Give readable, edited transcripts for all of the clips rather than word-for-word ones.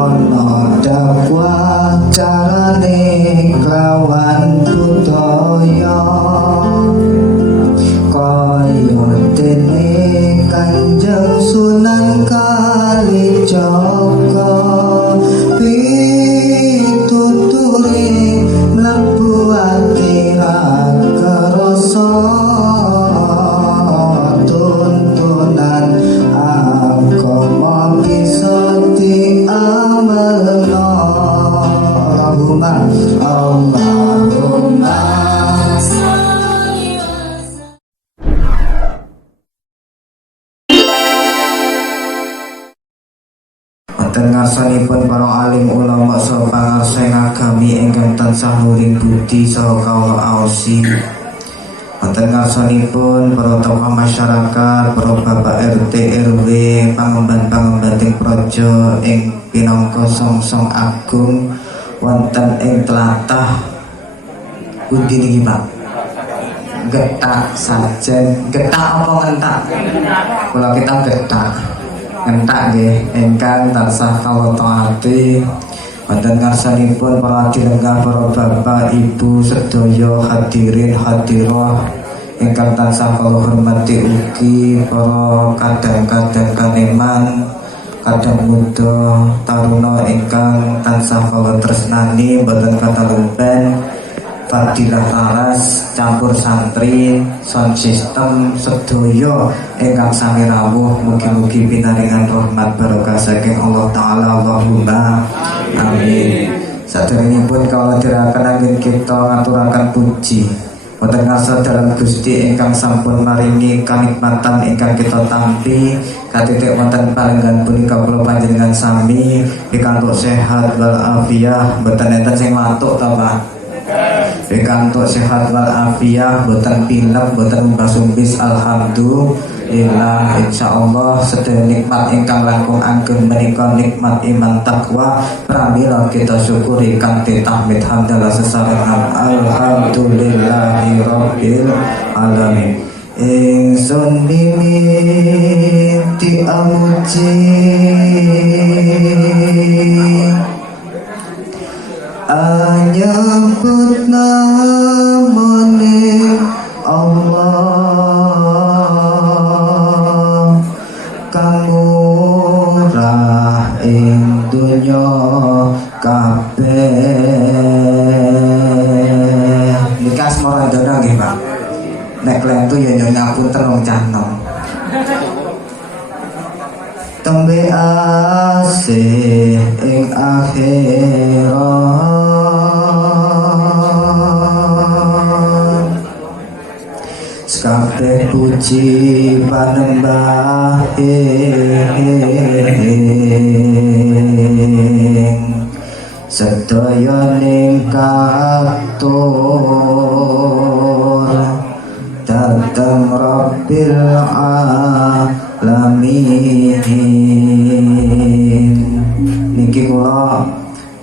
ana dakwah carane kelawan budaya kaya dene Kanjeng Sunan Kalijaga pituture mlebu ati karasa tuntunan agama bisa diamalna Allahumma wonten ngarsanipun para alim ulama saha pangarsa agami ingkang tansah muring budi saha kawula aosi. Wonten ngarsanipun para tokoh masyarakat, para bapak RT RW, pangemban-pangembaning praja ing pinangka songsong agung wonten ing tlatah pundi niki Pak? Getak sajen, getak apa ngentak? Kula kita getak. Ngentak nggih ingkang tansah kawula taati wonten ngarsanipun para dilenggah para bapak ibu sedaya hadirin hadirah ingkang tansah kawula hormati ugi para kadang-kadang kaneman kadang muda taruna ingkang tansah kawula tresnani boten katalumpen fadilah laras campur santri sound system sedaya ingkang sami rawuh mugi-mugi pinaringan rahmat barokah saking Allah taala Allahumma amin. Saderengipun kawula dherekaken anggen kita ngaturaken puji wonten ngarsa dalam Gusti ingkang sampun maringi kanikmatan ingkang kita tampi katitik wonten palenggan punika kula panjenengan sami pikantuk sehat wal afiah mboten enten sing watuk ta Pak. Pikantuk sehat wal afiah, boten pilek, boten mbasumbis, alhamdulillah. Insyaallah sedaya nikmat ingkang langkung ageng menika nikmat iman takwa pramila kita syukuri kanthi tahmid hamdalah sesarengan alhamdulillahirabbil alamin. Ingsun mimiti amuji anyebut namane Allah kang murah ing donya kabeh. Nika asmara dono nggih Pak. Nek lentu ya nyapunten wong canom. Tembe asih ing akhirat kabeh puji panembah sedaya ning katur dhateng Rabbil alamin. Niki kula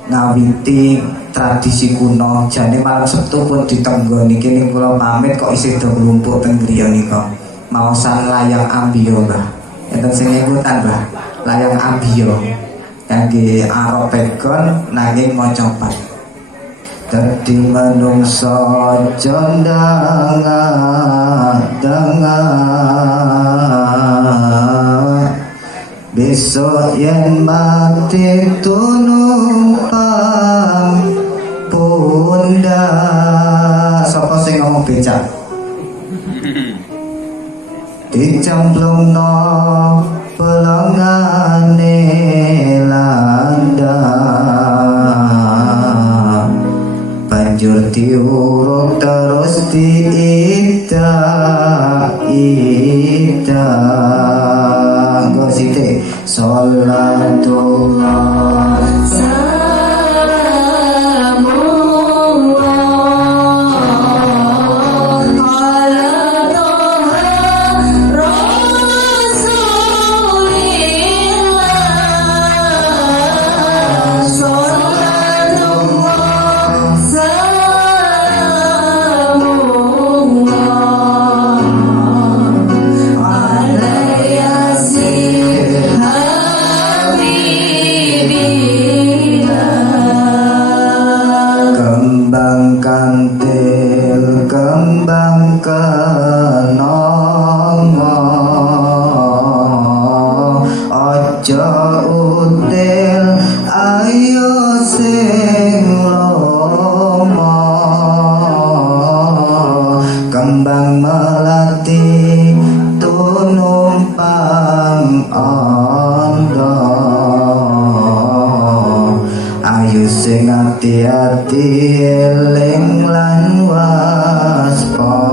ngawiti tradisi kuno jane malam Sabtu pun ditenggo niki ning kula pamit kok isih do nglumpuk teng griya nika maosan layang ambiya Mbah. Enten sing ikutan Mbah layang ambiya kangge arep pegon nanging maca pat. Dadi manungsa jandang besok yen mati tunumpang pundak. Sapa sing ngomong becak? Dicemplungno pelangane landang banjur diuruk terus diidak nggo sithik salatullah ayu sing ati-ati eling lan waspada.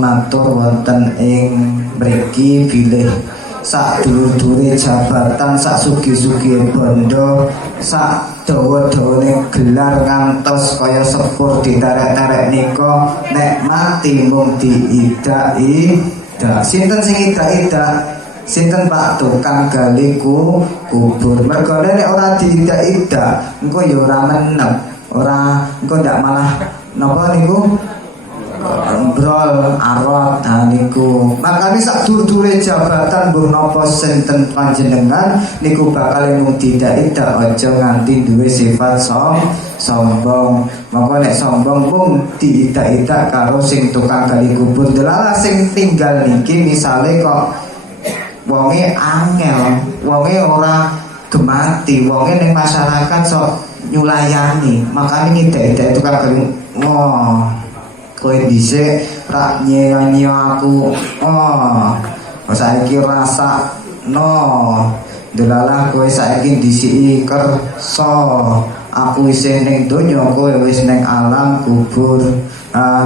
Matur wonten ing mriki bilih sak dhuwur-dhuwure jabatan, sak sugih-sugih bondo, sak dawa-dawane gelar ngantos kaya sepur ditarik-tarik nika nek mati mung diidak-idak. Sinten sing idak-idak? Sinten Pak tukang gali kubur. Mergane nek ora diidak-idak engko ya ora menep, ora engko ndak malah napa niku brol arot niku. Makane sak dur-dure jabatan mbuh napa sinten panjenengan niku bakal mung tidak aja nganti duwe sifat sombong. Maka nek sombong mung diidak-idak karo sing tukang gali kubur. Delalah sing tinggal niki misale kok wonge angel, wonge ora gemati, wonge ning masyarakat sok nyulayani. Makane ngidak-idak tukang gali kowe dhisik rak nyanyi aku saiki rasa delalah kowe saiki disiki kersa aku isih ning donya kowe wis ning alam kubur.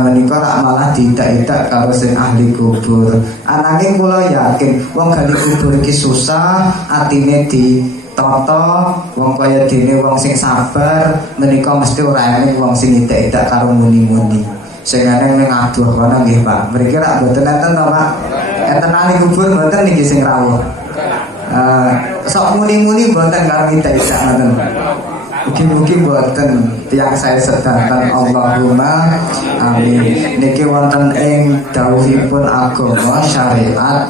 Menika rak malah diidak-idak karo sing ahli kubur. Ananging kula yakin wong gali kubur iki susah, atine ditata wong kaya dene wong sing sabar menika mesti ora enek wong sing idak-idak karo muni-muni. Sing ana ning aduh kono nggih Pak. Mriki rak mboten enten to Pak. Enten ahli kubur mboten niki sing rawuh. Sok muni-muni mboten karo idak-idak ngoten. Mugi-mugi mboten tiyang saya sedanten Allahumma amin. Niki wonten ing dawuhipun agama syariat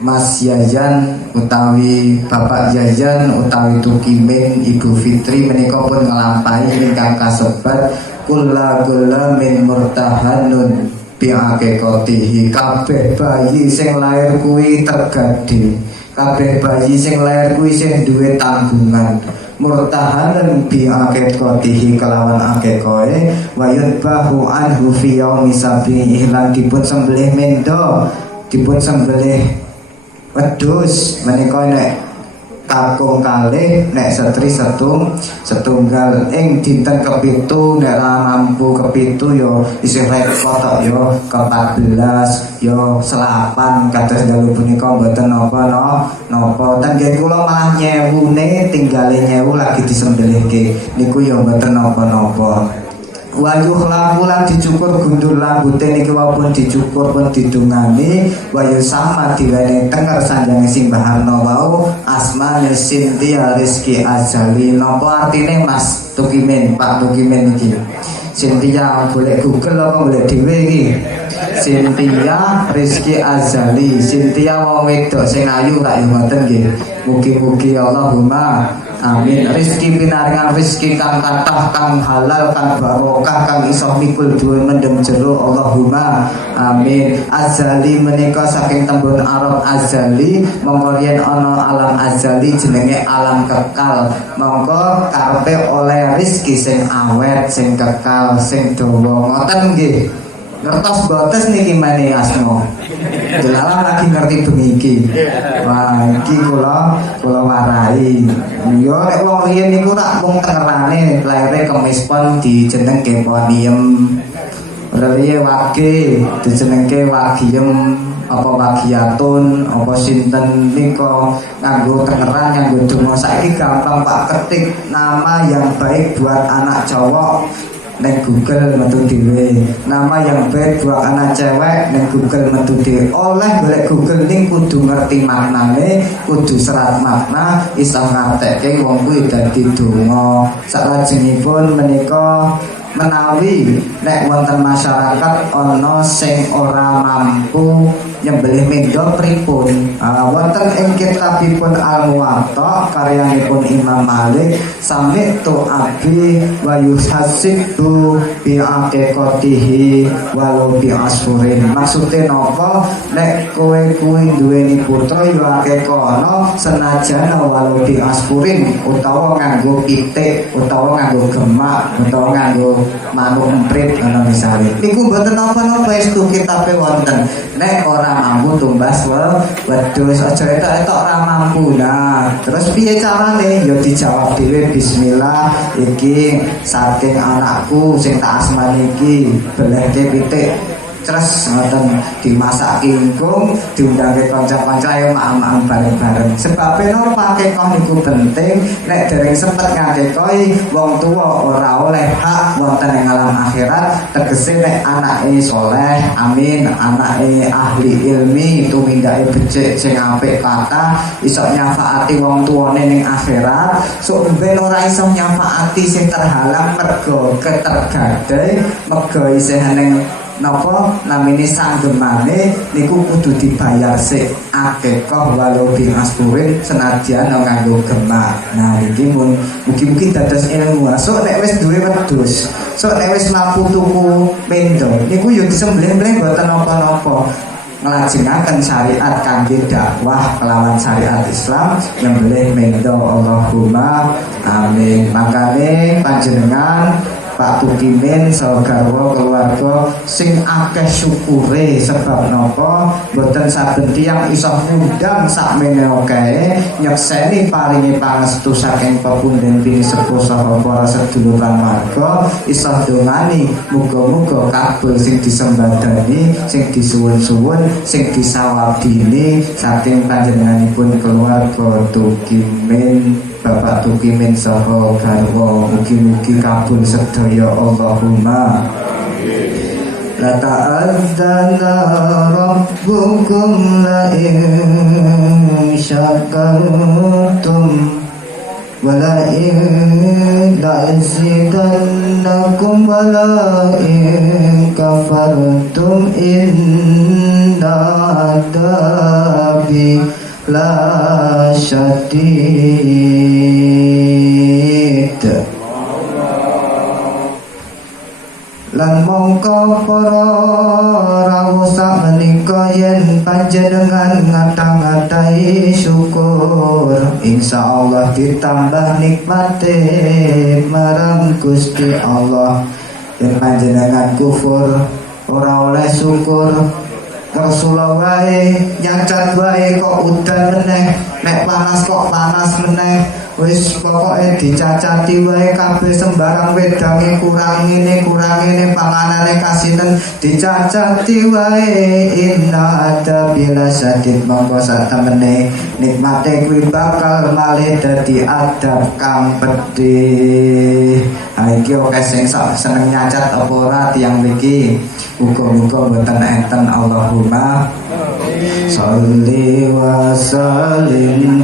Mas Yayan utawi Bapak Yayan utawi Tukimin Ibu Fitri menika pun nglampahi ingkang kasebat kula min murtahanun bi'aqiqatihi. Kabeh bayi sing lair kuwi tergadi, kabeh bayi sing lair kuwi sing duwe tanggungan. Murtahanun bi'aqiqatihi kelawan aqiqahe wa yudbahu anhu fi yaumi sabihi lan dipun sembelih mendo, dipun sembelih wedhus menika nek kakung kalih nek setri setunggal ing dinten kepitu nek mampu kepitu yo isih repot tok yo ke-14 yo selapan kados dalu punika mboten napa ten nggih kula malah nyewune tinggale nyewu lagi disembelihke niku yo mboten napa-napa. Wayuh lampulan dicukur gundul rambute niki wau dicukur pun didungani wayu sama diwene tenger sanjange sing baharno wau asmane Sintia Rizki Azali. Napa artine Mas Tukimin, Pak Tukimin iki? Sintia boleh Google apa boleh dhewe iki? Sintia Rizki Azali. Sintia wong wedok sing ayu rak yo ngoten nggih. Mugi-mugi Allahumma amin. Rizki pinaringan rizki kang kathah, kang halal, kang barokah, kang iso mikul duwe mendem jero Allahumma amin. Azali menika saking tembung Arab azali, mongko yen ana alam azali jenenge alam kekal. Mongko karepe oleh rizki sing awet, sing kekal, sing dawa. Ngoten nggih. Ngertos botes niki mene asma. Delalah lagi ngerti bengi. Wah, iki kula warai. Yo nek wong riyen niku tak mung tengerane laire kemispon dijenengke ponium. Riye wage dijenengke wagiem apa wagiatun apa sinten nika nganggo tengeran nganggo donga. Saiki gampang Pak ketik nama yang baik buat anak cowok neng Google metu dhewe, nama yang baik buat anak cewek neng Google metu dhewe. Oleh golek Google ning kudu ngerti maknane, kudu serat makna, iso ngartekke wong kuwi dadi donga. Salajengipun menika menawi nek wonten masyarakat ana sing ora mampu nyembelih mendo pripun, wonten ing kitabipun Al-Muwatta karyanipun Imam Malik sami tu abi wa yuhasibu bi aqiqatihi walau bi asfurin. Maksude napa? Nek kowe kuwi duweni putra ya aqiqana senajan walau bi asfurin, utawa nganggo pitik, utawa nganggo gemak, utawa nganggo manuk emprit ana misale. Niku mboten napa-napa estu kitabe wonten. Nek ora mampu tumbas wedhus aja etok-etok ora mampu. Nah, terus piye carane? Ya dijawab dhewe bismillah iki saking anakku sing tak asmani iki belehke pitik. Terus ngoten dimasak kingkung, diundangke kanca-kanca ayo makan bareng-bareng. Sebabnya napa kekon niku penting, nek dereng sempet ngakekohi wong tuwa ora oleh hak wonten ing alam akhirat, tegese nek anake saleh, amin, anake ahli ilmi, tumindake becik sing apik kathah, iso nyafaati wong tuwane ning akhirat, sok ben ora iso nyafaati sing terhalang mergo ketergadai, mergo isih ning napa namine sanggemane niku kudu dibayar sik akekah walau bin asburin senajan nganggo gemak. Nah iki mun mugi-mugi dados ilmu. Sok nek wis duwe wedhus, sok nek wis mampu tuku mendo niku yo disembelih-mbelih mboten napa-napa. Nglajengaken syariat kangge dakwah kelawan syariat Islam nyembelih mendo. Allahumma amin. Makane panjenengan Pak Tukimin saha garwa keluarga sing akeh syukure sebab napa boten saben tiyang iso ngundang sakmene akeh nyekseni paringi pangestu saking pepunden bini sepuh saha para sedulur lan warga iso ndongani muga-muga kabeh sing disembadani sing disuwun-suwun sing disawabini saking panjenenganipun keluarga Tukimin Bapak Tukimin saha garwa. Mugi-mugi kabul sedaya Allahumma. La ta'adzana rabbukum la in syakartum wa la in lazidannakum wa la in kafartum inna adabi la syadid. Lan mongko para rawuh sakmenika yen panjenengan ngatang-ngatai syukur, insyaallah ditambah nikmate marang Gusti Allah. Yen panjenengan kufur ora oleh syukur, Rasulullah wae nyacat wae kok udan meneh, nek panas kok panas meneh. Wis pokoke dicacati wae kabeh sembarang wedange kurang ngene panganane kasinten dicacati wae. Inna ada bila sadid mongko satemene nikmate kuwi bakal malih dadi adab kang pedhe. Ha iki oke sing seneng nyacat apa ora tiyang mriki muga-muga mboten enten. Allahumma sholli wa sallim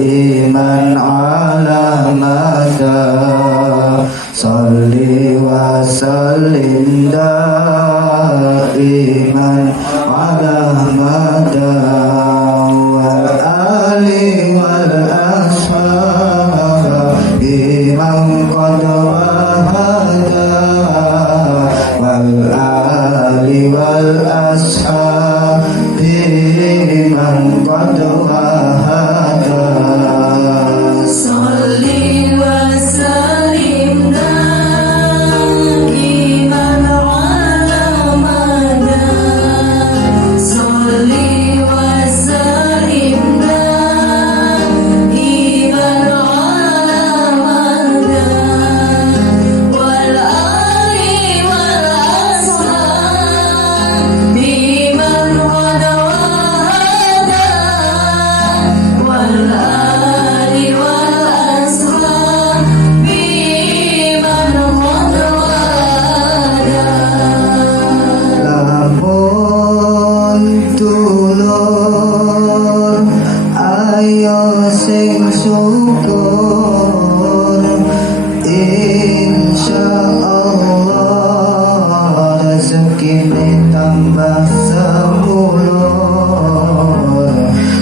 iman ala mada salli wa sallim iman ala mada wal ali wal ashab iman qad wahada wal ali wal ashab iman qad wahada. insyaallah rezekine tambah semulur.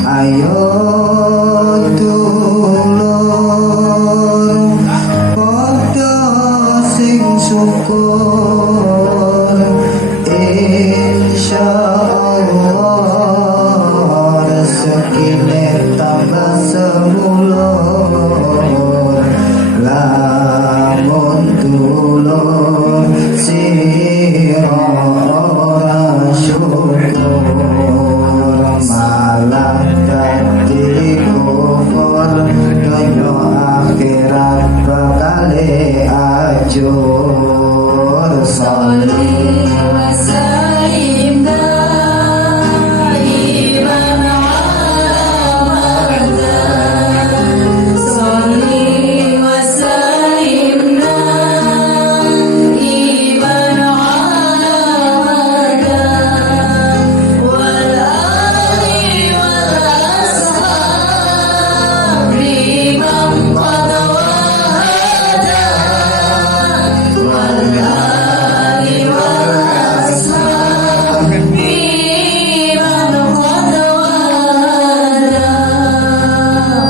Ayo dulur padha sing syukur, insyaallah rezekine tambah semulur. Lamun dulur sira ora syukur, malah dadi kufur, donya akhirat bakal ajur. Sholli wa sallim daiman abadan. Sholli wa sallim daiman abadan. Wal ali wal ashabi man qad wahada. Wal ali wal ashabi man qad wahada.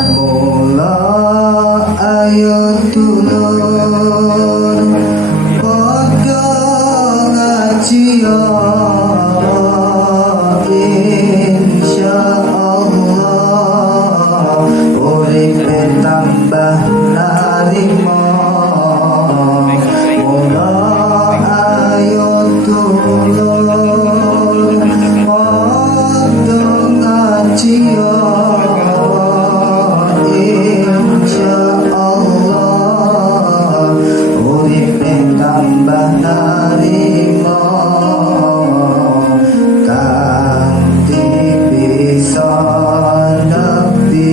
Mula ayo dulur padha ngaji ya, insyaallah uripe tambah narima. Mula ayo dulur padha ngaji ya, insyaallah uripe tambah narima. Kanthi bisa nepi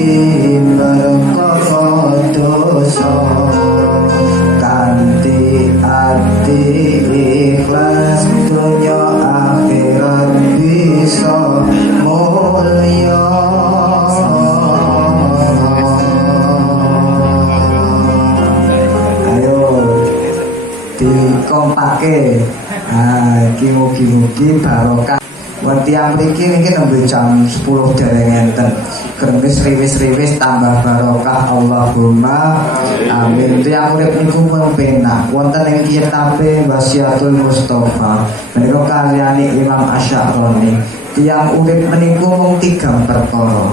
perkara dosa, kanthi ati ikhlas dunya akhirat bisa mulya. Ayo dikompake, iki mugi-mugi barokah. Wetiang mriki niki nembe jam 10 dereng enten. Kremis riwis-riwis tambah barokah Allahumma amin. Tiyang urip niku pun penak. Wonten ing kitabe Wasiatul Mustofa menika karyane Imam Asy'arani. Tiyang urip meniku mung 3 perkara.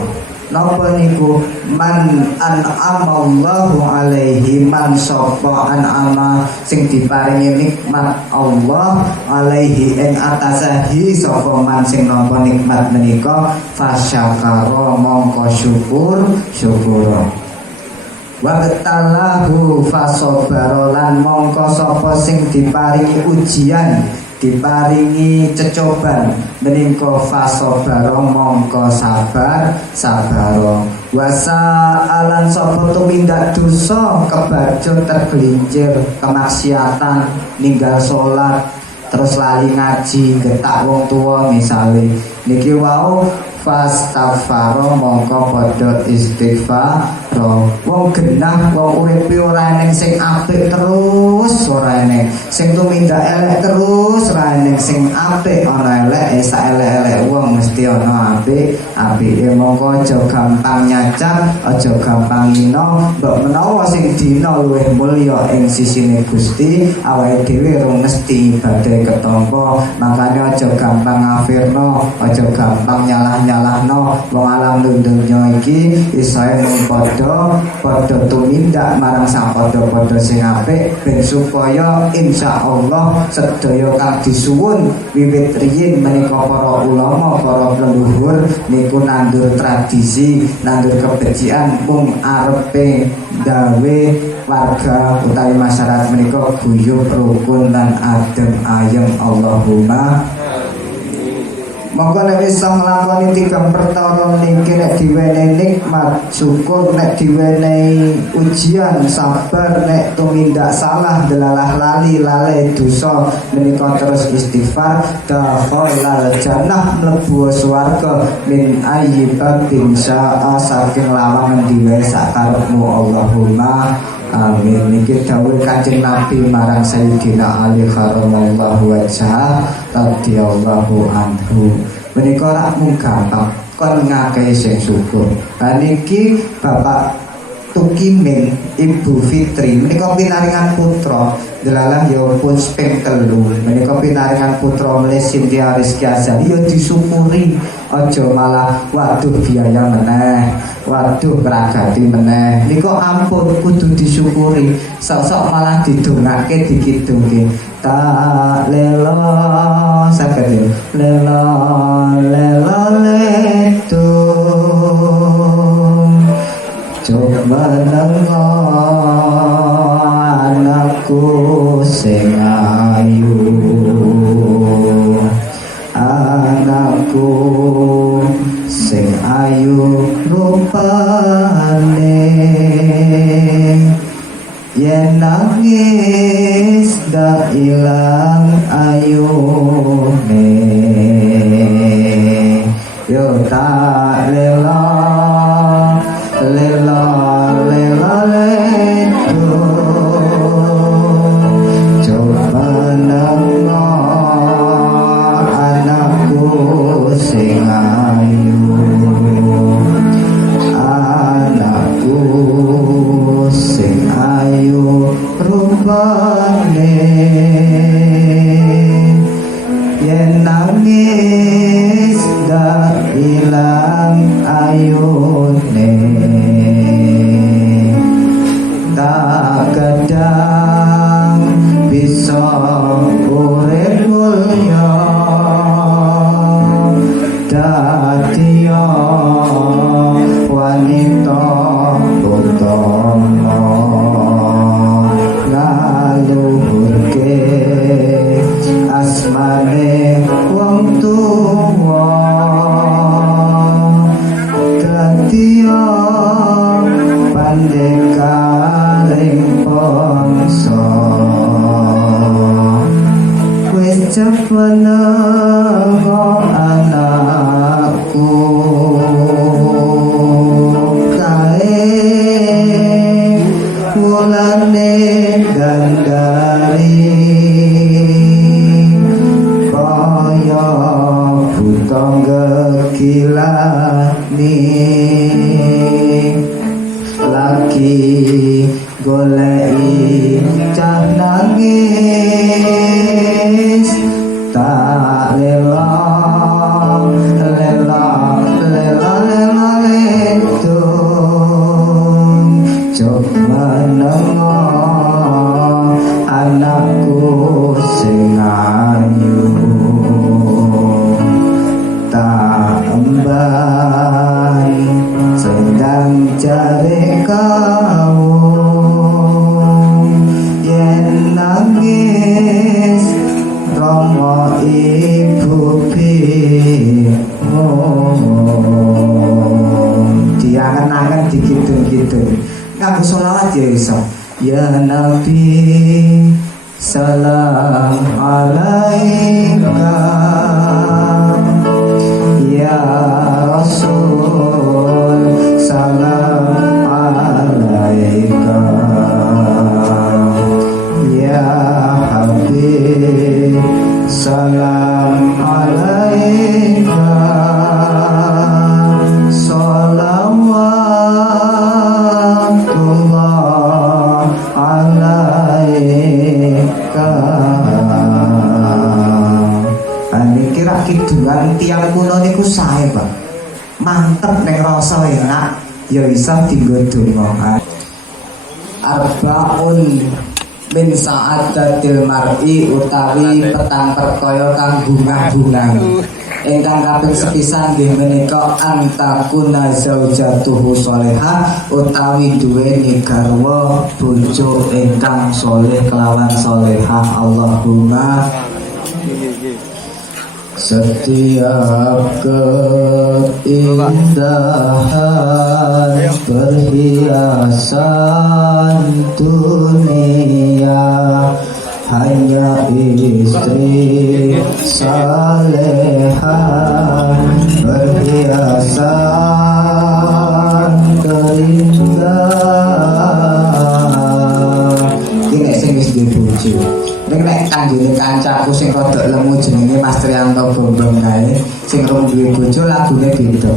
Napa niku? Man an'amallahu alaihi, man sapa an'ama sing diparingi nikmat Allah alaihi ing atasahi sapa man sing nampa nikmat menika fasyakara mongko syukur. Wa batalahu fasobaro lan mongko sapa sing diparingi ujian, diparingi cecoban menika fasobaro mongko sabaro. Wasa alan sapa tumindak dosa kebajo tergelincir kemaksiatan, ninggal salat, terus lali ngaji, getak wong tua misale niki wau fastaghfaro mongko padha istighfar. Wong genah wong uripe ora eneng sing apik terus, ora eneng sing tumindak elek terus, ora eneng sing apik. Ana elek sak elek-elek wong mesti ana apike. Mongko aja gampang nyacap, aja gampang hina. Mbok menawa sing dina luwih mulya ing sisine Gusti, awake dhewe rung mesti badhe ketampa. Makanya aja gampang ngafirno, aja gampang nyalah-nyalahno. Wong alam dunya iki isae mung padha tumindak marang sang padha-padha sing apik ben supaya insyaallah sedaya kang disuwun wiwit riyin menika para ulama, para leluhur niku nandur tradisi, nandur kebejikan mung arepe gawe warga utawi masyarakat menika guyub rukun lan adem ayem. Allahumma monggo nek bisa nglakoni 3 perkara niki, nek diwenehi nikmat syukur, nek diwenehi ujian sabar, nek tumindak salah delalah lali lale dosa menika terus istighfar, dakhalal jannah mlebu swarga min ayyibin sa'a saking lawangan diwe sakarepmu. Allahumma Amin. Niki dawuh Kanjeng Nabi marang Sayyidina Ali karamallahu wajhah radhiyallahu anhu. Menika rak mung gampang kon ngakehi sing syukur. Lah niki Bapak Tukimin Ibu Fitri menika pinaringan putra delalah ya pun ping 3. Menika pinaringan putra mle Sintia Rizky Azali ya disyukuri. Aja malah waduh biaya meneh, waduh pragati meneh. Nika ampun kudu disyukuri. Sok-sok malah didongake dikidungke. Tak lelo saged lelo lelo letu. Coba nengok anakku sing ayu, anakku sing ayu rupane, yen nangis dak ilang ayune. Yo tak lelo lelo lelo leto, coba nengok anakku sing ayu, anakku sing ayu rupane, yen nangis dak ilang ayune. Tak kadang bisa urip mulya dadiya wanita utama ngaluhurke asmane wong tuwa dadiya pandekaring bangsa. Wis cepet anakku kae mulane gandari kaya buta gegilani lagi goleki cah nangis tak lelo lelo lelo lelo leto, coba nengok anakku sing ayu, tak emban sedang cari kau, yen nangis romo ibu bingung. Diangen-angen dikidung-kidung ngaku sholawat ya iso. Ya Nabi salam alaika, ya Rasul salam alaika, ya Habib salam alaika, salawatullah alaika. Ini kira kidungan tiang kuno niku sae, Pak. Mantep nek rasa enak ya iso dienggo donga. Arbaun min sa'adatil mar'i utawi petang perkaya kang bunga-bunga. Ingkang kaping sepisan nggih menika antakuna zaujatuhu sholihah utawi duweni garwa bojo ingkang saleh kelawan sholihah. Allahumma setiap keindahan perhiasan dunia hanya istri salehah perhiasan keindahan duwe bojo. Nek kanggone kancaku sing rada lemu jenenge Mas Trianto Gombong kae, sing rong duwe bojo lagune beda.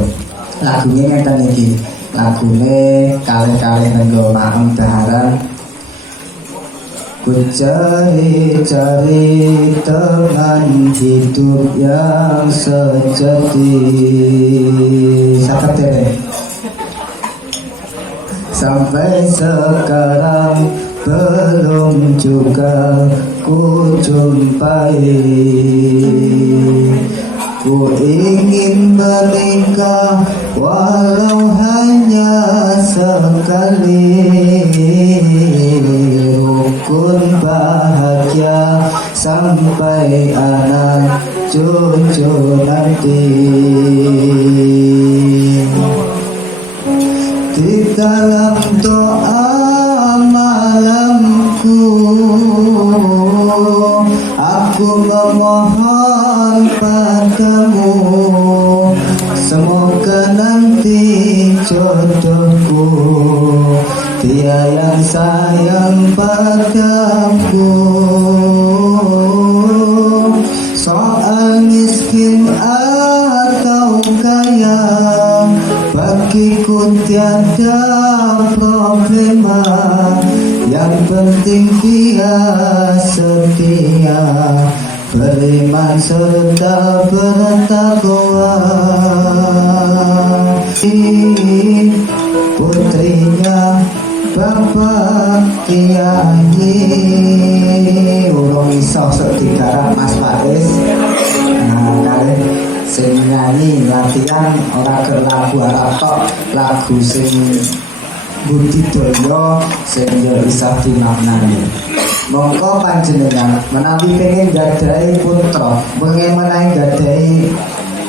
Lagune ngeten iki. Lagune kalih-kalih nggo maem daharan. Ku cari-cari teman hidup yang sejati. Sakit ya? Sampai sekarang belum juga ku jumpai. Ku ingin menikah walau hanya sekali. Rukun bahagia sampai anak cucu nanti. Di dalam doa malamku aku memohon padamu, semoga nanti jodohku dia yang sayang padaku. Soal miskin atau kaya bagiku tiada problema. Yang penting dia setia, beriman serta bertakwa. Putrinya Bapak Kiai urung iso sedigara Mas Paris. Nah, kali sing nyanyi latihan ora ke lagu Arab tok, lagu sing budidaya sing yo isa dimaknani. Monggo panjenengan menawi pengen gadahi putra, pengen menawi gadahi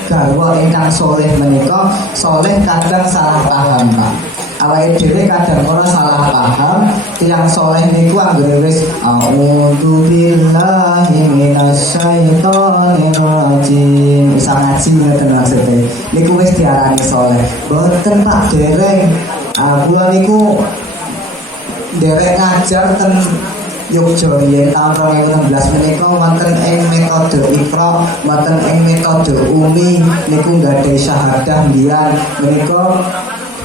garwa ingkang soleh menika, soleh kadang salah paham, Pak. Awake dhewe kadang ora salah paham, tiyang soleh niku anggere wis a'udzu billahi minasyaitonir rajim. Isa ngaji ngoten maksude. Niku wis diarani soleh. Boten Pak dereng. Kula niku derek ngajar ten Yogyakarta yen taun 2016 menika wonten ing metode Iqra, wonten ing metode Umi niku nggadahi syahadah mbiyan menika.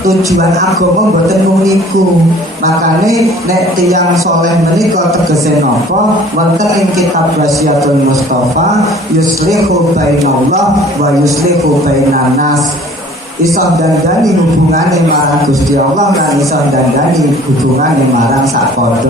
Tujuan agama mboten mung niku. Makane nek tiyang soleh menika tegese napa? Wonten ing kitab Wasiatul Mustafa, yuslihu bainallah wa yuslihu bainan nas. Iso dandani hubungane marang Gusti Allah lan iso dandani hubungane marang sak padha.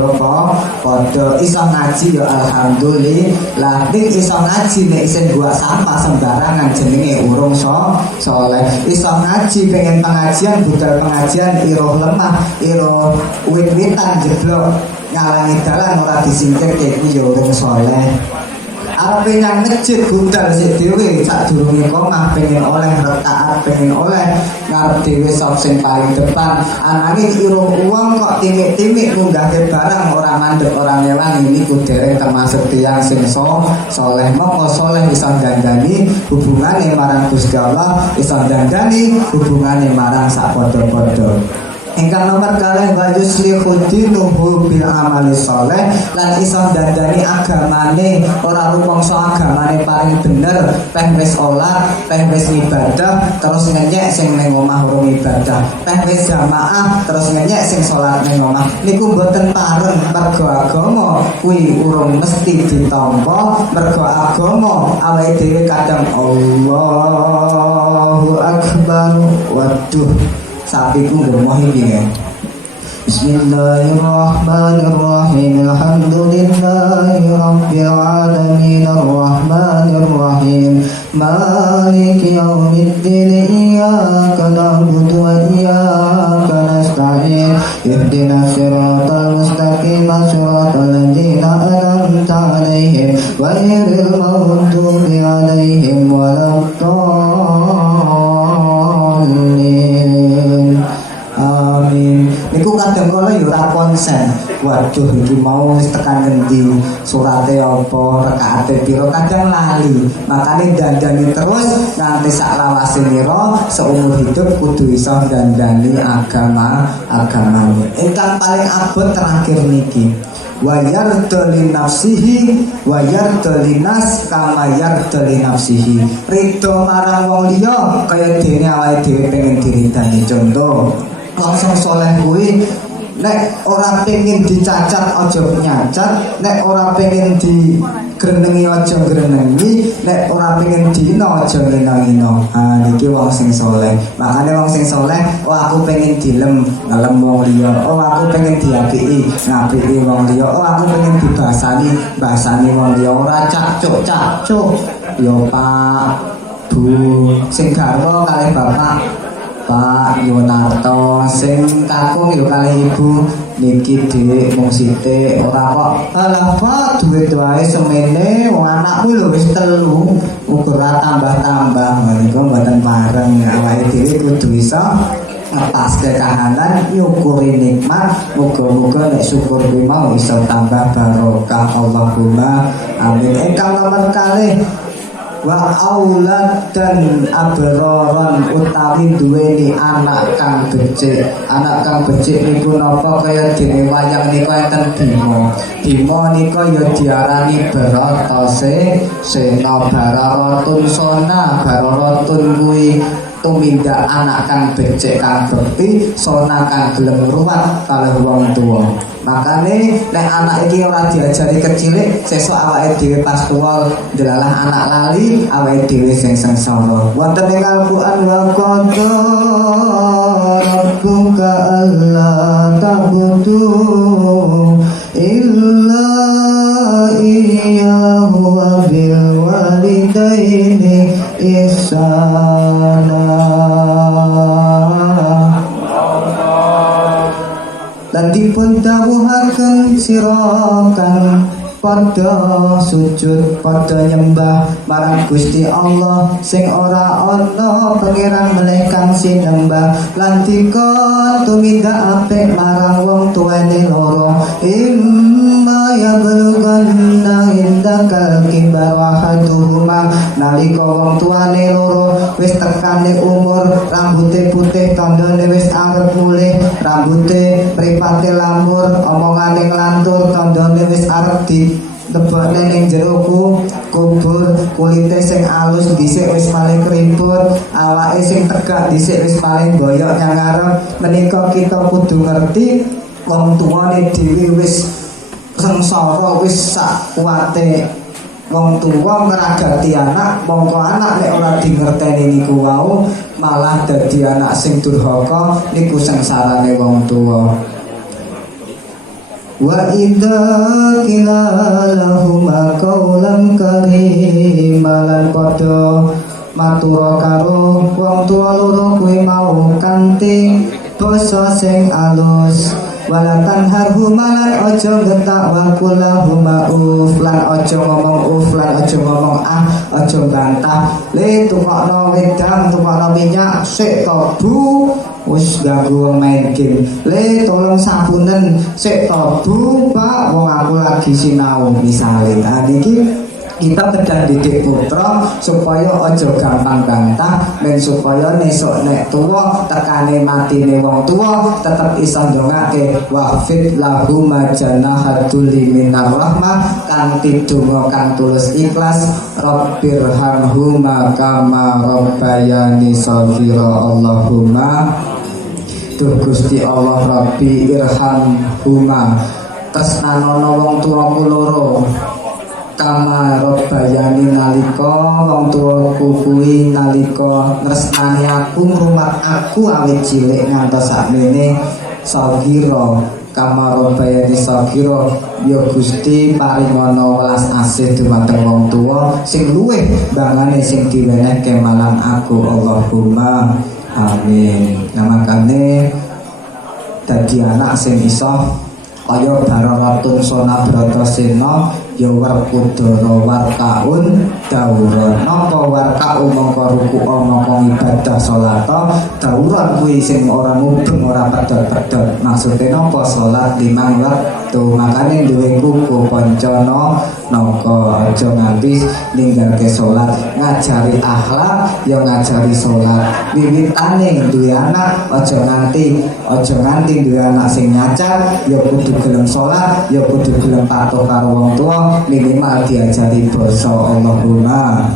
Iso ngaji ya alhamdulillah. Nek iso ngaji nek isin buat sampah sembarangan jenenge urung soleh. Iso ngaji pengen pengajian budal pengajian iroh lemah, iroh wit-witan jeblok ngalangi dalan ora disingkirke iki ya urung soleh. Arepe nang masjid budal sik dhewe sadurunge komah pengen oleh rakaat, pengen oleh ngarep dhewe sop sing paling depan. Ananging iruh uang kok timik-timik munggahke barang ora mandeg ora ngewangi niku dereng termasuk tiyang sing soleh. Monggo soleh iso dandani hubungane marang Gusti Allah, iso dandani hubungane marang sak padha-padha. Ingkang nomor kalih wa yuslihu dinuhu bil amali sholeh, lan iso dandani agamane ora rumangsa agamane paling bener, peh wis olah, peh wis ibadah terus ngenyek sing ning omah urung ibadah, peh wis jamaah terus ngenyek sing salat ning omah. Niku mboten pareng, mergo agama kuwi urung mesti ditampa, mergo agama awake dhewe kadang Allahu Akbar. Waduh, sapiku gemoh iki ya. Bismillahirrahmanirrahim. Alhamdulillahi rabbil alamin arrahmanir rahim maliki yaumiddin iyyaka na'budu wa iyyaka nasta'in ihdinas siratal mustaqim siratal ladzina an'amta 'alaihim ghairil maghdubi 'alaihim waladdallin. Amin. Niku kadang kala ya ora konsen. Waduh iki mau wis tekan ngendi, surate apa, rakaate pira, kadang lali. Makane dandani terus nganti sak lawase nira seumur hidup kudu iso dandani agama. Ingkang paling abot terakhir niki. wa yardali nafsihi wa yardali nas kama yardali nafsihi. Ridho marang wong liya kaya dene awake dhewe pengen diridani. Contoh, wong sing saleh kuwi nek ora pengen dicacat aja nyacat, nek ora pengen digrenengi aja grenengi, nek ora pengen dina aja ngina-ngina. Niki wong sing saleh. Makane wong sing saleh, oh aku pengen dilem ngelem wong liya, oh aku pengen diapiki ngapiki wong liya, oh aku pengen dibasani wong liya, ora cakcuk. Yo Pak, Bu, sing garwa kalih Bapak Pak Yonarto, sing kakung yo kali ibu niki Dik mung sithik, ora kok alah Pak duit wae semene wong anakmu lho wis 3 uga ora tambah-tambah. Menika mboten pareng, awake dhewe kudu bisa ngepaske kahanan nyukuri nikmat. Muga-muga nek syukur kuwi mau iso tambah barokah. Allahumma amin. Ingkang nomor kalih wa aulad dan abroron utawi duweni anak kang becik. Anak kang becik niku napa kaya dene wayang nika enten Bima nika ya diarani Baratase Sena Bararatun Sona. Bararatun kuwi tumindak anak kang becik kang bekti, Sona kang gelem ruwat kalih wong tuwa. Makane nek anak iki ora diajari kecilik, sesuk awake dhewe pas tuwa delalah anak lali, awake dhewe sing sengsara. Wonten ing Al-Qur'an wa qadha rabbuka alla ta'budu illa iyyahu wa bil walidaini ihsana. Lan dipun dawuhaken sira kang padha sujud padha nyembah marang Gusti Allah sing ora ana pangeran meneh kang sinembah. Lan dikon tumindak apik marang wong tuwane loro. Imma yablughanna indakal kibar wahaduhuma. Nalika wong tuwane loro wis tekane umur, rambuté putih tandane wis arep mulih, rambuté mripate lamur, omongane nglantur tandane wis arep lebokne ning jero kubur, kulite sing alus dhisik wis paling krimput, awake sing tegak dhisik wis paling boyok nyang ngarep. Menika kita kudu ngerti wong tuane dhewe wis sengsara, wis sak kuwate wong tuwa ngragati anak, mongko anak nek ora dingerteni niku wau malah dadi anak sing durhaka, niku sengsarane wong tuwa. Wa idza qila lahum qawlan karima. Lan padha matura karo wong tuwa loro kuwi mau kanthi basa sing alus. Wala tanharhuma lan aja ngetak wa kulahuma uf. Lan aja ngomong uf, lan aja ngomong aja bantah. Le tukokno wedang, tukokno minyak sik to Bu, wis ganggu wong main game. Le tolong sapunen sik to Bu, Pak, wong aku lagi sinau misale. Niki kita pedang didik putra supaya aja gampang bantah, men supaya nesuk nek tuwa tekane matine wong tuwa tetep iso ndongake wafid lahu majanahatul minar rahmah kanthi donga kang tulus ikhlas. Rabbirhamhuma kama rabbayani shaghira. Allahumma duh Gusti Allah Rabbi irhamhuma tresnanono wong tuaku loro kama rabbayani nalika wong tuaku kuwi nalika tresnani aku ngrumat aku awit cilik ngantos sakmene sagira. Kama rabbayani sagira, ya Gusti paringono welas asih dumateng wong tuwa sing luwih bangane sing diwenehke marang aku. Allahumma amin. Namakane dadi anak sing iso kaya Bararatun Sona Bratasena ya Werkudara warkaun dauron. Napa warkau mongko ruku mongko ibadah salata, dauron kuwi sing ora mubeng ora pedhot-pedhot. Maksude napa salat 5 waktu metu. Makane duwe kuku koncono noko aja nganti ninggalke salat, ngajari akhlak ya ngajari salat. Wiwitane duwe anak aja nganti duwe anak sing nyacat, ya kudu gelem salat, ya kudu gelem patuh karo wong tua, minimal diajari basa Allahumma.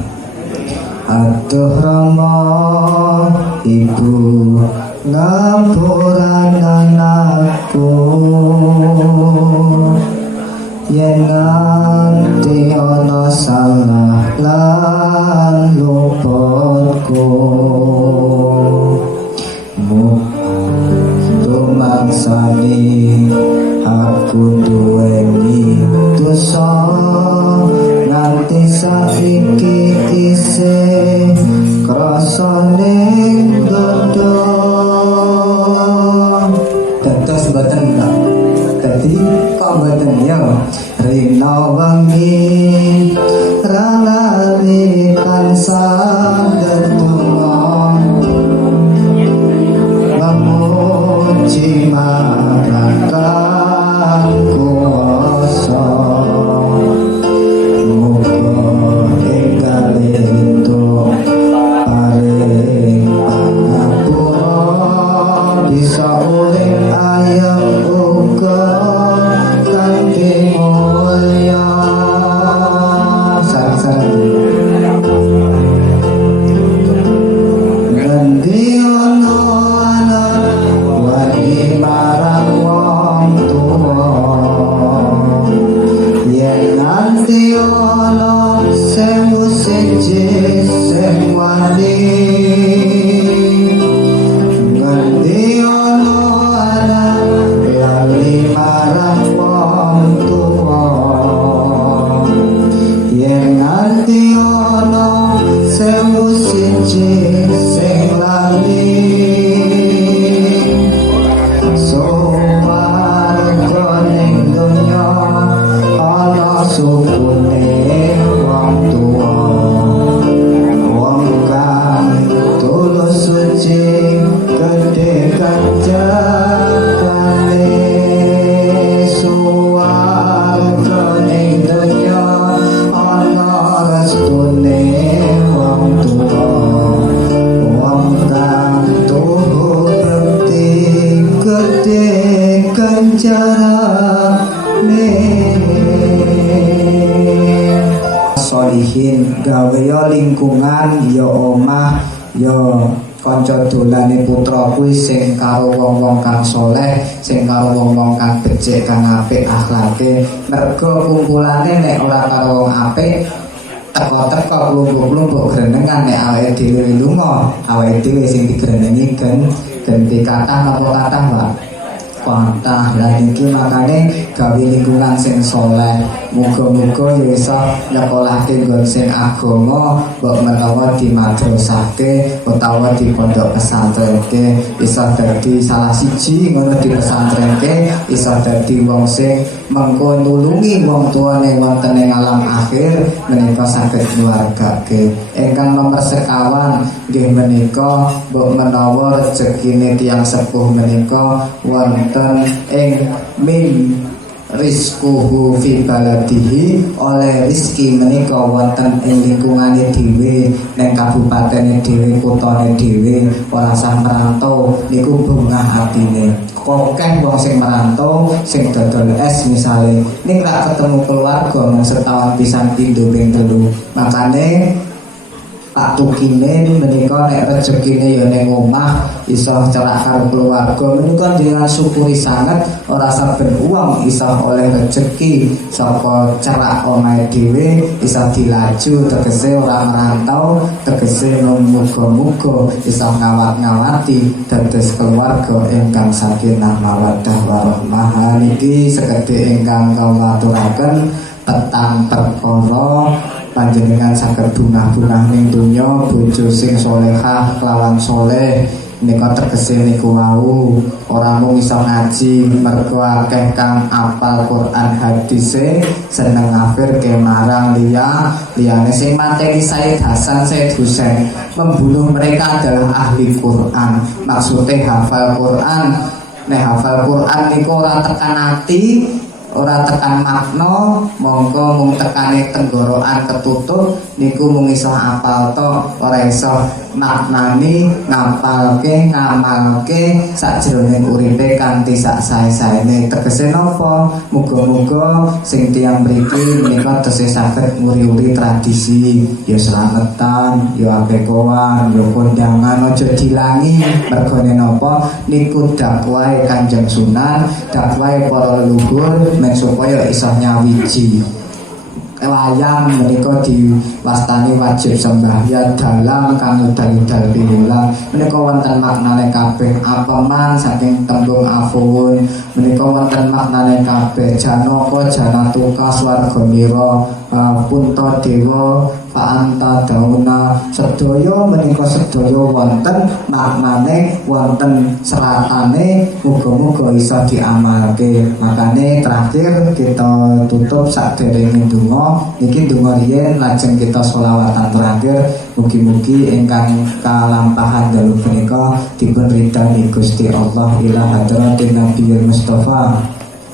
Aduh Rama ibu ngapuran anakku, yen nganti ana salah lan luputku, tumaksani aku duweni dosa nganti saiki isih krasa ning dodo. Dados mboten kok. Dadi kok mboten ya rina wengi ralari tansah ndedonga memuji marang kuasa. Bisa urip ayam uga kanthi mulya. Ganti ono anak wani marang wong tuwa, yen nanti ono sewu siji sing wani. Marang wong tuwa, yen nganti ana sewu siji sing lali, suwarga ning donya ana sukune wong tuwa, wong kang tulus suci gedhe kanjane. Solihin gawe yo lingkungan yo omah yo kanca dolane putra kuwi sing karo wong-wong kang saleh, sing karo wong-wong kang becik, kang apik akhlake. Mergo kumpulane nek ora karo wong apik, teko-teko klumpuk-klumpuk grenengan nek awake dhewe lunga, awake dhewe sing digrenengi ganti kathah napa kathah, Pak? Kathah. Lah iki makane gawe lingkungan sing saleh. Muga-muga ya iso nyekolahke nggon sing agama, mbok menawa di madrasahke utawa di pondok pesantrenke, iso dadi salah siji ngono di pesantrenke, iso dadi wong sing mengko nulungi wong tuane wonten ing alam akhir menika saged keluargake. Ingkang nomor sekawan nggih menika mbok menawa rezekine tiyang sepuh menika wonten ing min rizquhu fi baladihi, oleh rizki menika wonten ing lingkungane dhewe, ning kabupatene dhewe, kutane dhewe, ora sah merantau niku bungah atine. Kokeh wong sing merantau sing dodol es misale ning ra ketemu keluarga mung setahun pisan pindho ping telu. Makane Pak Tukine menika nek rezekine ya ning omah iso cerak karo keluarga menika dengan syukuri sanget. Ora saben wong iso oleh rezeki saka cerak omahe dhewe iso dilaju, tegese ora merantau, tegese muga-muga iso ngawat-ngawati dados keluarga ingkang sakinah mawaddah warahmah. Niki sekedhik ingkang kula aturaken petang perkara panjenengan saged bunah-bunah ning donya bojo sing salehah kelawan saleh nika tegese niku wau ora mung iso ngaji mergo akeh kang apal Quran hadise seneng ngafirke marang liyane sing mateni Said Hasan Said Husain. Membunuh mereka adalah ahli Quran, maksudnya hafal Quran. Nek hafal Quran niku ora tekan ati, ora tekan makna mongko mung tekane tenggorokan ketutup niku mung iso apal to ora iso maknani ngapalke ngamalke sakjroning uripe kanthi sak sae-saene. Tegese napa? Muga-muga sing tiyang mriki menika tesih saged nguri-uri tradisi ya slametan ya apekoan ya kondangan aja dilangi mergone napa niku dakwahe Kanjeng Sunan dakwahe para leluhur men supaya iso nyawiji wayang menika diwastani wajib sembahyang dalam kang udal-udal piwulang menika wonten maknane kabeh apeman saking tembung afuun menika wonten maknane kabeh janaka janatuka swarganira punta dewa Anta dauna sedaya menika sedaya wonten maknane wonten seratane muga-muga iso diamalke. Makane terakhir kita tutup saderenge donga niki donga riyen lajeng kita sholawatan terakhir mugi-mugi ingkang kalampahan dalu punika dipun ridani Gusti Allah ila hadratin Nabiyil Mustafa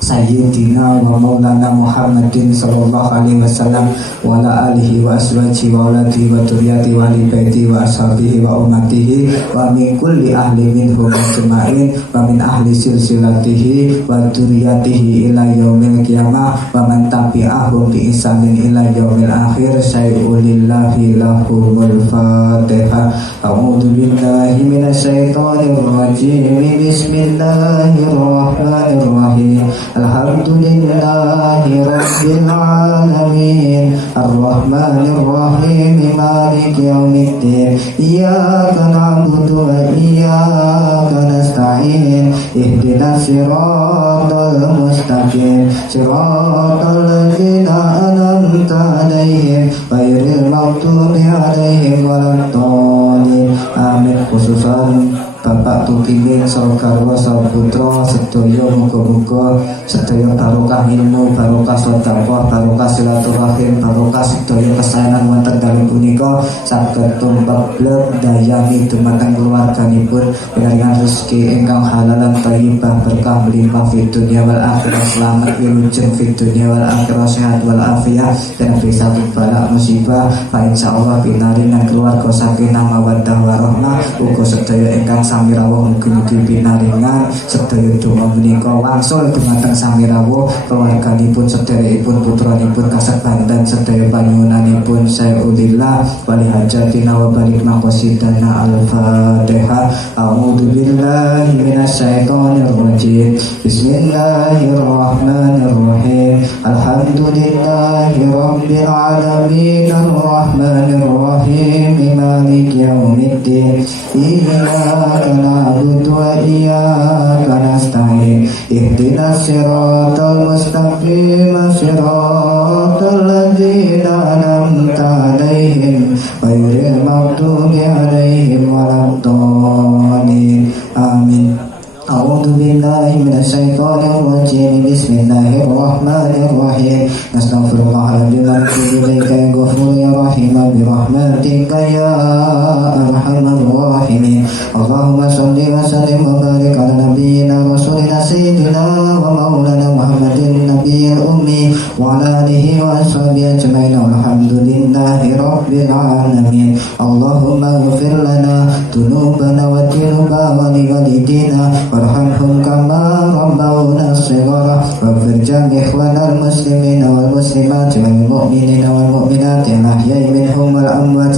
Sayyidina wa maulana Muhammadin sallallahu alaihi wasallam wa ala alihi wa aswaji wa auladihi wa duriyati wa li baiti wa ashabihi wa ummatihi wa min kulli ahli minhum ajma'in wa min ahli silsilatihi wa duriyatihi ila yaumil qiyamah wa man tabi'ahum bi ihsanin ila yaumil akhir sayyulillahi lahumul fatihah. A'udzu billahi minasyaitonir rajim. Bismillahirrahmanirrahim. Alhamdulillahi Rabbil Alamin Ar-Rahmanir Rahim Maliki Yawmiddin Iyyaka na'budu wa iyyaka nasta'in Ihdinas siratal mustaqim Siratal ladzina an'amta 'alaihim ghairil maghdubi 'alaihim waladdallin. Amin. Khususan Bapak Tukimin Sagarwa Saputra sedaya muga-muga sedaya barokah ilmu, barokah sedekah, barokah silaturahim, barokah sedaya kesayangan wonten dalem punika saged tumpeblek dayani dumateng keluarganipun pinaringan rezeki ingkang halal lan thayyibah berkah melimpah fid dunya wal akhirah selamat wilujeng fid dunya wal akhirah sehat wal afiat dan bisa balak musibah fa insyaallah pinaringan keluarga sakinah mawaddah warahmah uga sedaya ingkang sami rawuh mugi-mugi pinaringan sedaya donga menika wangsul dumateng sami rawuh keluarganipun sederekipun putranipun kasebanten sedaya panyuwunanipun sayyidillah wali hajatina wa barik maqasidana al-fatihah. A'udzu billahi minasyaitonir rajim. Bismillahirrahmanirrahim. Alhamdulillahi rabbil alamin arrahmanir rahim maliki yaumiddin iyyaka na'budu wa iyyaka nasta'in ihdinas siratal mustaqim siratal ladzina an'amta 'alaihim ghairil maghdubi 'alaihim waladdallin. Amin. A'udzu billahi minasyaitonir rajim. Bismillahirrahmanirrahim. Astaghfirullahaladzim wa atubu ilaika ya ghafur ya rahim bi rahmatika ya arhamar rahimin. Allahumma shalli wa sallim wa barik ala nabiyyina rasulina sayyidina wa maulana Muhammadin nabiyil ummi wa ala alihi wa ashabihi ajma'in. Alhamdulillahi rabbil alamin. Allahumma ighfir lana dhunubana wa dhunuba walidina warhamhum kama rabbawna shighara waghfir jami' ikhwanal muslimina wal muslimat wal mu'minina wal mu'minat al ahya'i minhum wal amwat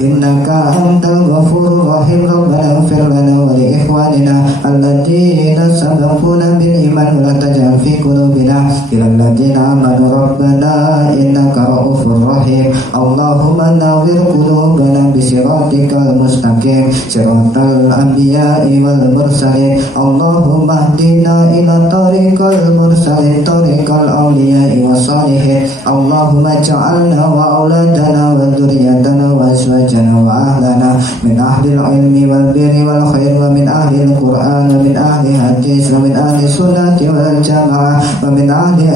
innaka antal ghafurur rahim. Rabbana ighfir lana wa li ikhwanina alladziina sabaquna bil iman wa la taj'al fi qulubina ghillan ladziina amanu rabbana innaka ra'ufur rahim. Allahumma nawwir qulubana bi siratikal mustaqim siratal anbiya'i wal mursalin. Allahumma hdina ila tariqal mursalin tariqal awliya'i was salihin. Allahumma ij'alna wa auladana wa dhurriyyatana wa azwajana wa ahlana min ahli al-ilmi wal birri wal khair wa min ahli al-Qur'an wa min ahli hadis wa min ahli sunnati wal jamaah wa min ahli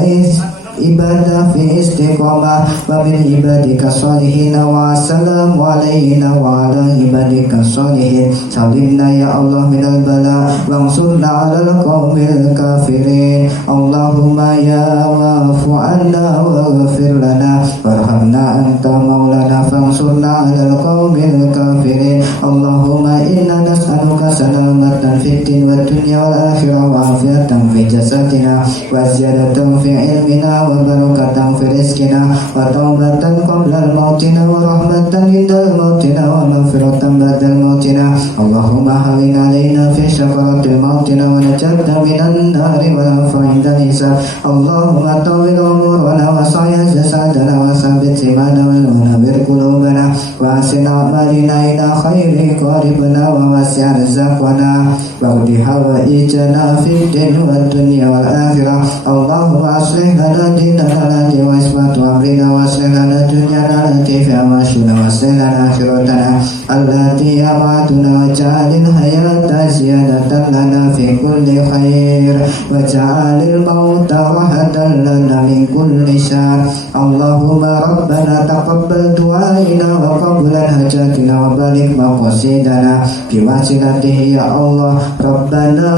ibadah fi istiqamah wa min ibadika salihin wa assalamu alaina wa ala ibadika salihin salimna ya Allah minal bala wansurna alal qawmil kafirin Allahumma ya wafu anna waghfir lana warhamna anta maulana fansurna alal qawmil kafirin Allahumma inna nas'aluka salamatan fid din wad dunya wal akhirah wa afiatan fi jasadina wa ziyadatan fi ilmina wa barakatan fi rizqina wa taubatan qabla al-mautina wa rahmatan indal mautina wa maghfiratan ba'dal mautina Allahumma hawin alaina fi syakaratil mautina wa najatna minan nari wa lafa indal hisab Allahumma tawil umurana wa sa'ya jasadana wa sabit simana wa munawir qulubana wa asin a'malina ila khairi qaribana wa wasi' arzaqana wa qdi hawaijana fid din wad dunya wal akhirah Allahumma aslih lana dinana lati wa ismatu amrina wa aslih lana dunyana lati fi amashuna wa aslih lana akhiratana allati amatuna wa ja'alil hayata ziyadatan lana fi kulli khair wa ja'alil mauta rahatan lana min kulli syar Allahumma rabbana taqabbal du'aina wa qablan hajatina wa balik maqasidana biwasilatihi ya Allah rabbana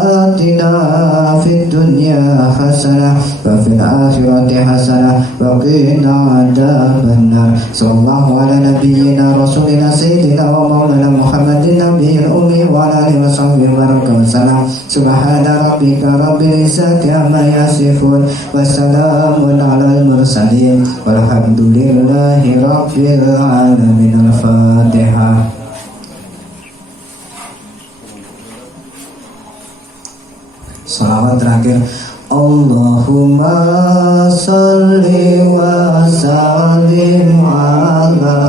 atina fid dunya hasanah wa fil akhirati hasanah wa qina adzabannar sallallahu ala nabiyyina rasulina sayyidina wa maulana Muhammadin nabiyil ummi wa ala alihi wa sahbihi wa sallam subhana rabbika rabbil izzati amma yasifun wa salamun alal mursalin walhamdulillahi rabbil alamin al-fatihah. Salawat terakhir Allahumma salli wa sallim ala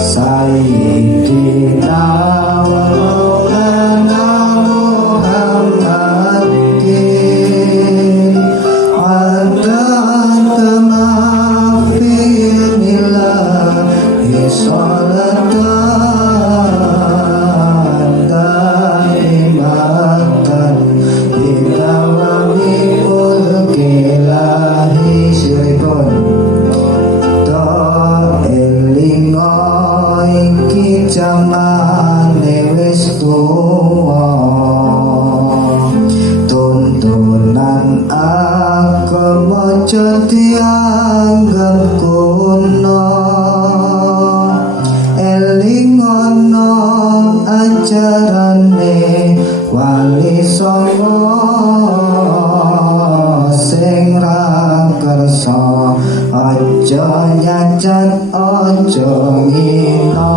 sayyidina wa maulana Muhammadin adad kama fi millahi salatan daimatan bidawami mulkilahi syirikun elingo iki jamane wis tuwa tuntunan agama dianggap kuno elingono ajarane wali songo sing ra kersa aja nyacat aja ngino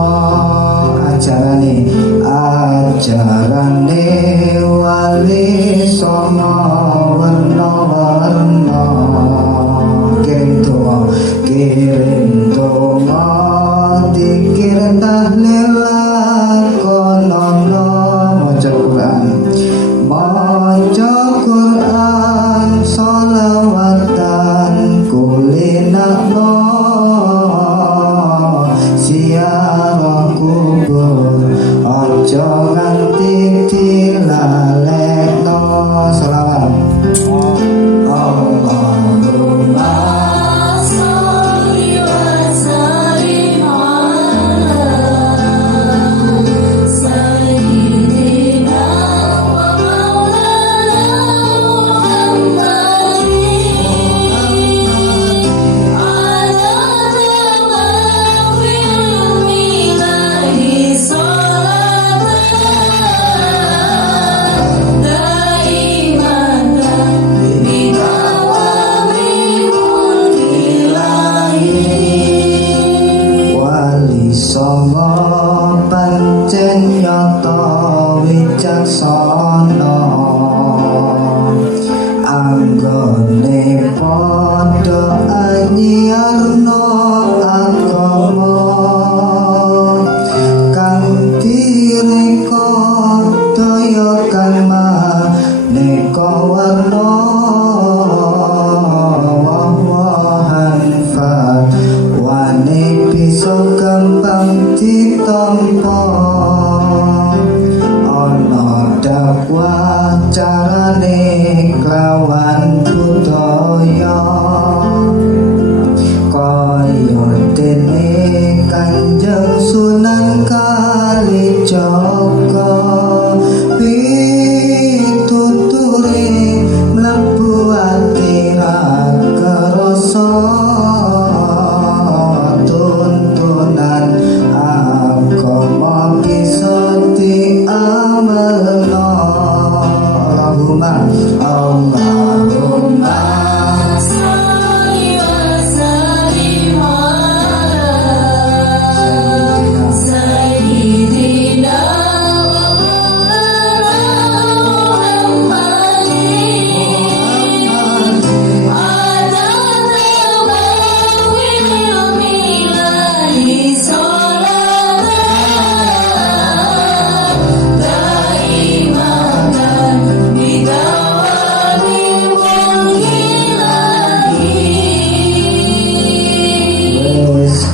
ajarane wali songo warna-warna kirim donga dikir tahlil lakonono maca Quran sholawatan kulinakno ziarah kubur aja nganti dilalekno selawat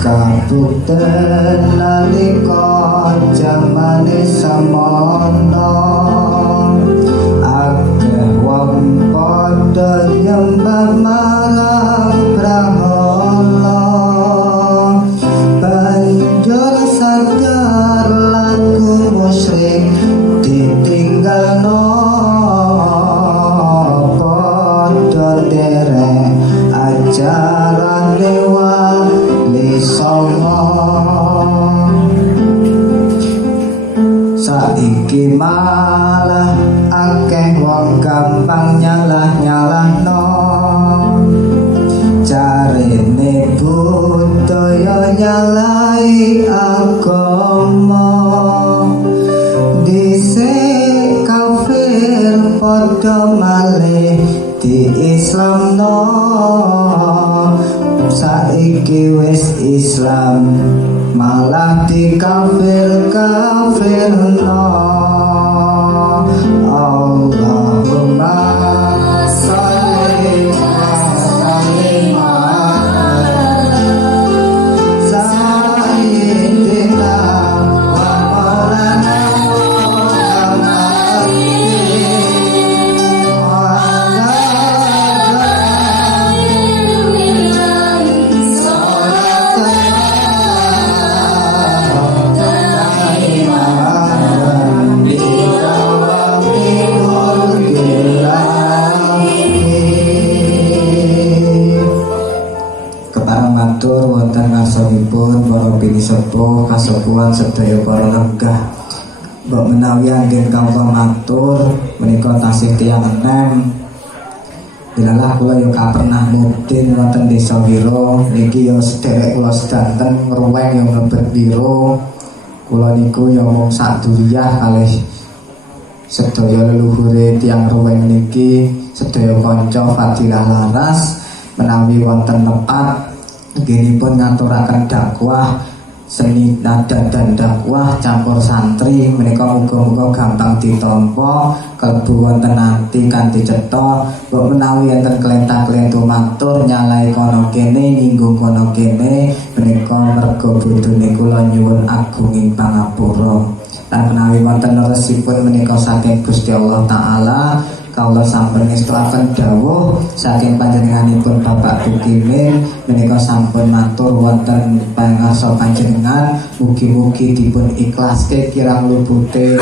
kabukten nalika jamane semono akeh wong padha nyembah marang Brahmana banjur sadar laku musyrik ditinggalno padha derek ajaran dewa Songo saiki malah akeh wong gampang nyalah-nyalahno carine budaya nyalai agama dhisik kafir padha malih di Islamno saiki wis Islam malah dikafir-kafirno Allahumma sholli wa sallim ala sayyidina wa maulana matur wonten ngarsanipun para bini sepuh kasepuhan sedaya para lenggah mbok menawi anggen kawula matur menika tasih tiyang enem dilalah kula yo pernah mudin wonten desa Wiro niki yo sederek kula sedanten ngruweng yo mlebet Wiro kula niku yo mung saduriyah kalih sedaya leluhure tiyang ruweng niki sedaya kanca fadilah laras menawi wonten nepat nggihipun ngaturaken dakwah seni nada dan dakwah campur santri menika muga-muga gampang ditampa kalebu wonten ati kanthi cetha mbok menawi enten klentah-klentu matur nyalai kono kene nyinggung kono kene menika merga bodhone kula nyuwun agunging pangapura lan menawi wonten resipun menika saking Gusti Allah taala kawula sampun ngestuaken dawuh saking panjenenganipun Bapak Bukimin menika sampun matur wonten pangarsa panjenengan mugi-mugi dipun ikhlaske kirang lupute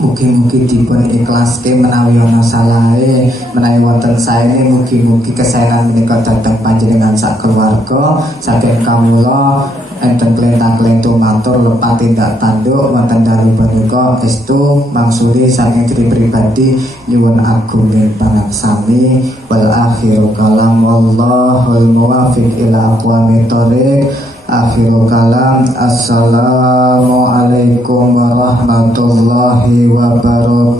mugi-mugi dipun ikhlaske menawi ana salahe menawi wonten saene mugi-mugi kesaenan menika dhateng panjenengan sak keluarga saking kawula enten klentah-klentu matur lepat tindak tanduk wonten dalu panika estu mangsuli saking diri pribadi nyuwun agunging pangaksami wal akhiru kalam wallahul muwaffiq ila aqwamit thoriq akhiru kalam assalamualaikum warahmatullahi wabarakatuh.